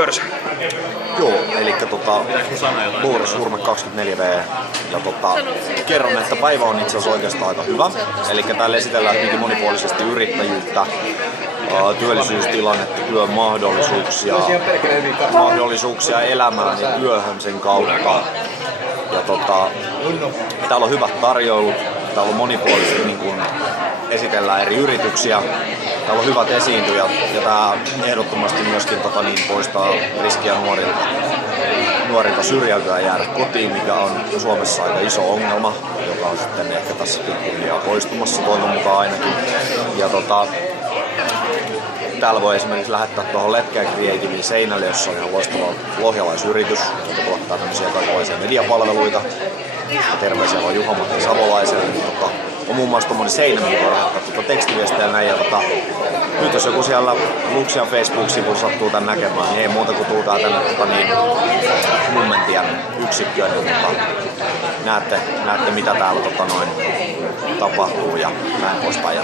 Pörsä. Joo, eli Luuras Hurme 24V. Ja kerron, että päivä on itse asiassa oikeastaan aika hyvä. Eli täällä esitellään hyvinkin monipuolisesti yrittäjyyttä, työllisyystilannetta, työn mahdollisuuksia elämään ja työhön sen kautta. Ja täällä on hyvät tarjoulut, täällä on monipuolisesti niin kun esitellään eri yrityksiä, täällä on hyvät esiintyjät ja tää ehdottomasti myöskin poistaa riskiä nuorilta syrjäytyä ja jäädä kotiin, mikä on Suomessa aika iso ongelma, joka on sitten ehkä tässä pikkuhiljaa poistumassa toivon mukaan ainakin. Ja täällä voi esimerkiksi lähettää tuohon Letkeä Creativeen seinälle, jossa on ihan loistava lohjalaisyritys, joka tuottaa tämmöisiä kaikenlaisia mediapalveluita. Ja terveisiä vaan Juha-Matti Savolaiselle. On muun muassa tommonen seinä, mihin voi lähettää tekstiviestejä näin. Ja nyt jos joku siellä Luxian Facebook-sivulla sattuu tän näkemään, niin ei muuta kuin tulkaa tänne Nummentien yksikköön. Niin, näette mitä täällä tapahtuu ja näin poispäin.